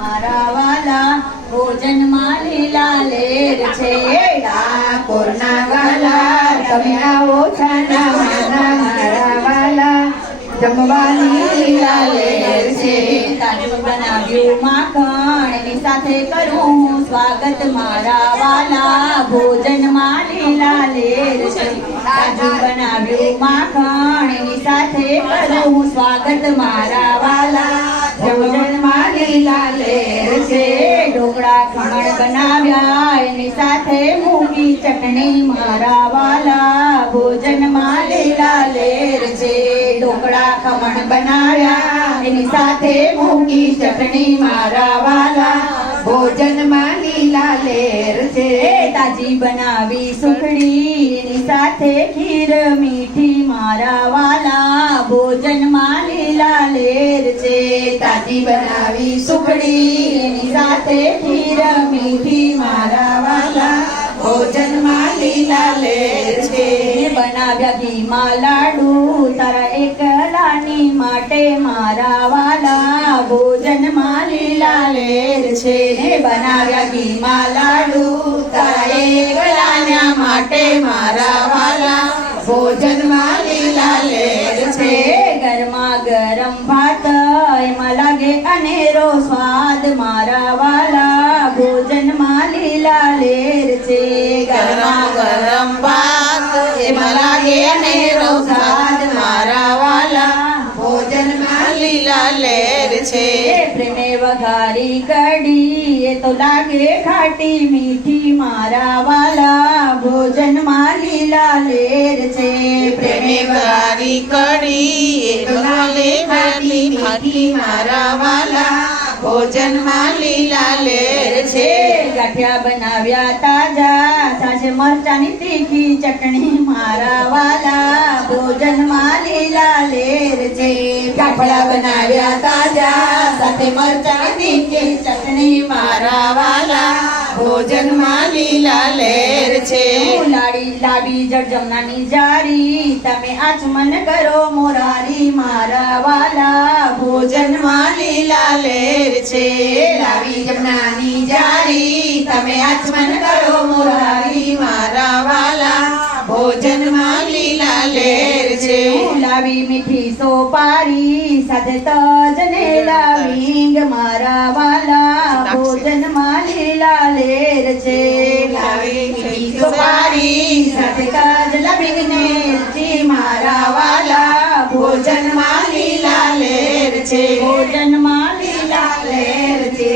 મારા વાલા ભોજનમાં લીલા લેર છે ડાકોરના વાલા તમે આવો છાના માના મારા વાલા જમવાની લીલા લેર છે તાજું બનાવ્યું માખણ એની સાથે કરું સ્વાગત મારા વાલા ભોજનમાં લીલા લેર છે તાજું બનાવ્યું માખણ એની સાથે કરું સ્વાગત મારા વાલા ભોજનમાં લીલા લેર છે ઢોકળા ખમણ બનાવ્યા એની સાથે મૂકી ચટણી મારા વાલા ભોજનમાં લીલા લેર છે ઢોકળા ખમણ બનાવ્યા એની સાથે મૂકી ચટણી મારા વાલા ભોજનમાં લીલા લેર છે તાજી બનાવી સુખડી એની સાથે ખીર મીઠી મારા વાલા ભોજનમાં લીલા લેર છે તાજી બનાવી સુખડી એની સાથે ખીર મીઠી મારા વાલા ભોજનમાં લીલા લેર છે બનાવ્યા ઘીમાં લાડુ તારા એકલાની માટે મારા વાલા ભોજનમાં લીલા લેર છે બનાવ્યા ઘીમાં લાડુ તારા એકલાના માટે મારા વાલા ભોજનમાં લીલા લેર છે ગરમા ગરમ ભાત એમાં લાગે અનેરો સ્વાદ મારા વાલા ભોજનમાં લીલા લેર છે ગરમા ગરમ ભાત એમાં લાગે અનેરો સ્વાદ મારા વાલા ભોજનમાં લીલા લેર છે પ્રેમે વઘારી કઢી એ તો લાગે ખાટી મીઠી મારા વાલા ભોજનમાં લીલા લેર છે પ્રેમે વઘારી કઢી એ તો લાગે ખાટી મીઠી મારા વાલા ભોજનમાં લીલા લેર છે ગાંઠિયા બનાવ્યા તાજા સાથે મરચાની તીખી ચટણી મારા વાલા ભોજનમાં લીલા લેર છે ગાંઠિયા બનાવ્યા તાજા સાથે મરચાની તીખી ચટણી મારા વાલા ભોજનમાં લીલા લેર છે લાડી લાવી જળજમનાની જારી તમે આચમન કરો મોરારી મારા વાલા ભોજનમાં લીલા લેર છે લાવી જમનાની જારી તમે આચમન કરો મોરારી મારા વાલા ભોજનમાં લીલા લેર છે લાવી મીઠી સોપારી સાથે તજ ને લાવિંગ મારા વાલા ભોજનમાં લીલા લેર છે લાવી મીઠી સોપારી સાથે તજ લાવિંગ ને એલચી મારા વાલા ભોજનમાં લીલા લેર છે ભોજનમાં લીલા લેર છે